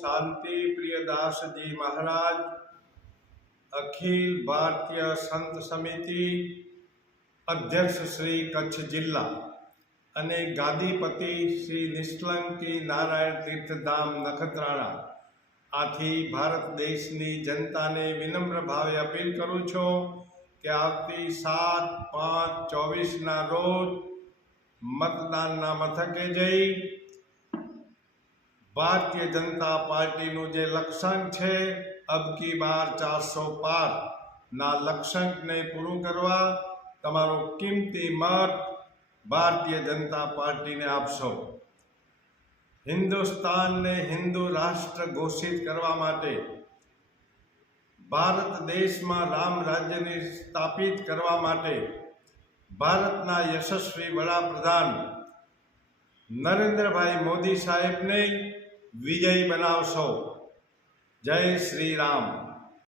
શાંતિ પ્રિયદાસજી મહારાજ, અખિલ ભારતીય સંત સમિતિ અધ્યક્ષ શ્રી કચ્છ જિલ્લા અને ગાદીપતિ શ્રી નિષ્કલંકી નારાયણ તીર્થધામ નખત્રાણા. આથી ભારત દેશની જનતાને વિનમ્ર ભાવે અપીલ કરું છું કે આવતી સાત પાંચ ચોવીસના રોજ મતદાનના મથકે જઈ ભારતીય જનતા પાર્ટીનું જે લક્ષ્યાંક છે અબકી બાર ચારસો પાર. ના લક્ષ્યાંકને પૂરું કરવા, તમારો કિંમતી મત ભારતીય જનતા પાર્ટીને આપશો. હિન્દુસ્તાનને હિન્દુ રાષ્ટ્ર ઘોષિત કરવા માટે ભારત દેશમાં રામ રાજ્યને સ્થાપિત કરવા માટે ભારતના યશસ્વી વડાપ્રધાન નરેન્દ્રભાઈ મોદી સાહેબને વિજયી બનાવશો. જય શ્રી રામ.